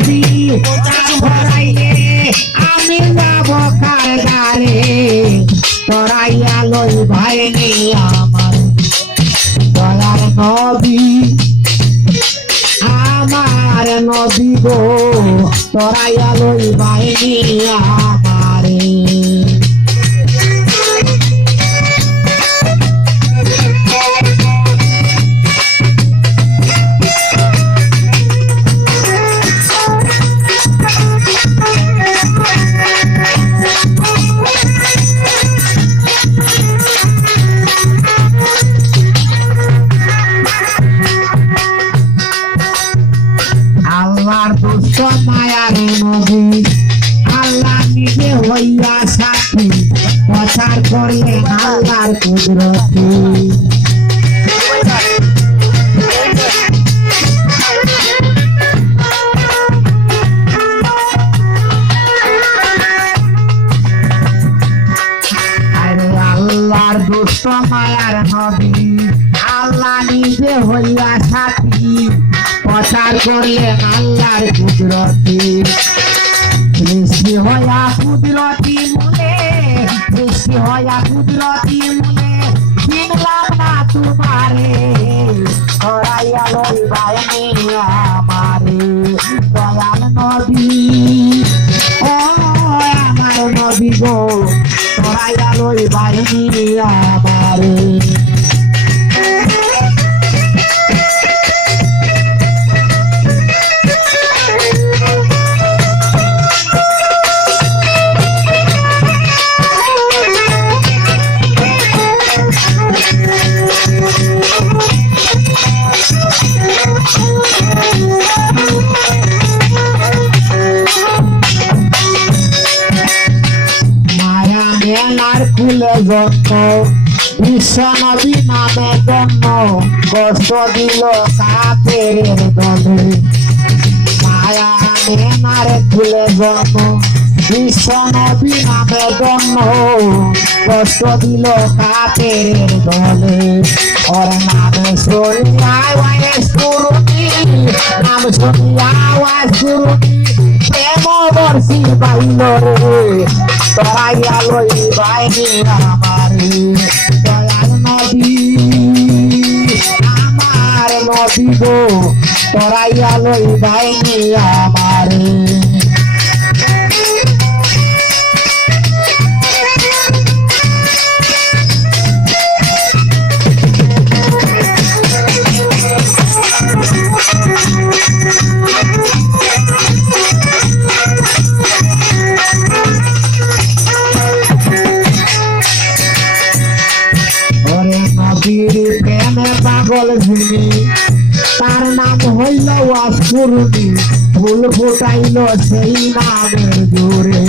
নবী ধরাইলে আমি যাব কারগারে ধরাইয়া লই ভাই আমার দয়ার নবী আমার নবী গো ধরাইয়া লই ভাই আমারে আল্লাহর দুষ্ট মায়ার নবী আল্লাহ নিজে হইয়া সাক্ষী প্রচার করলেন আল্লাহর কুদরতি আল্লাহর দুষ্ট মায়ার নবী আল্লাহ নিজে হইয়া সাক্ষী প্রচার করলেন আল্লাহর কুদরতি সৃষ্টি হইয়া কুদরতি মনে সৃষ্টি হইয়া কুদরতি মনে চিনলাম না তোমারে ধরাইয়া লই ভাই আমারে দয়াল নবী ও আমার নবী গো ধরাইয়া লই ভাই আমারে ফুলে জন্ম বিশ্ব নবী নামে জন্ম কষ্ট দিল কাফেরের দলে মায়া নেনারে ফুলে জন্ম বিশ্ব নবী নামে জন্ম কষ্ট দিল কাফেরের দলে ওর নামে শুনিয়া ওয়াইস কুরুনি নাম শুনিয়া ওয়াইস কুরুনি প্রেম বর্ষি বাইল রে ধরাইয়া লই ভাই আমারে দয়াল নবী আমার নবী গো ধরাইয়া লই ভাই আমারে প্রেমে পাগল যিনি তার নাম হইল ওয়াসকুরুনি ফুল ফুটাইল সেই নামের জোরে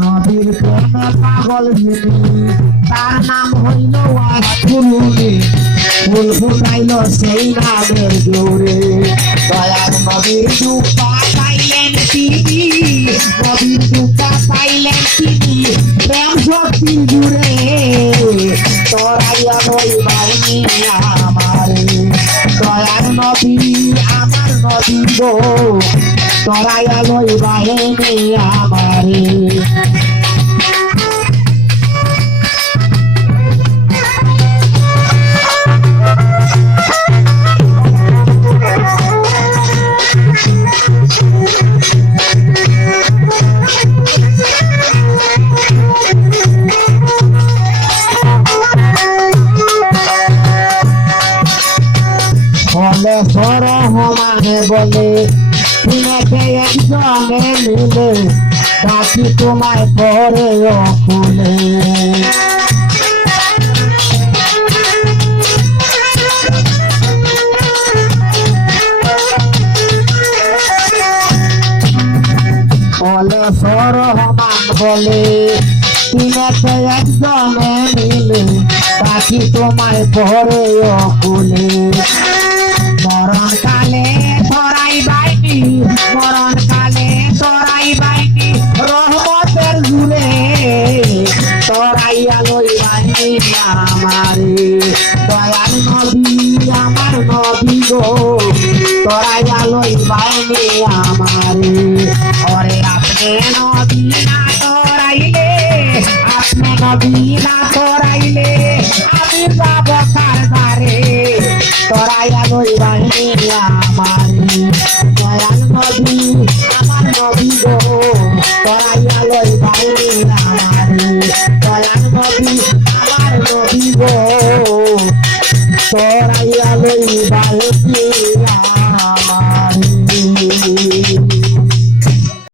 নবীর প্রেমে পাগল যিনি তার নাম হইল ওয়াসকুরুনি ফুল ফুটাইল সেই নামের জোরে দয়ার নবীর দুপা পাইলেন তিনি নবীর দুপা পাইলেন তিনি প্রেম শক্তির জুড়ে ধরাইয়া লই ভাই আমারে দয়ার নবী আমার নবী গো ধরাইয়া লই ভাই আমারে বলে সরহমানে বলে তোমাকে একজনে মিলে বাকি তোমায় পরে অকুলে বলে সরহমান বলে তোমাকে একজনে মিলে বাকি তোমায় পরে অকুলে মরণ কালে তোরাই বাইনি মরণ কালে তোরাই বাইনি রহমত দয়ালই বাইনে আমারে ওরে আপনি নবী না তোরাইলে আপনি নবী না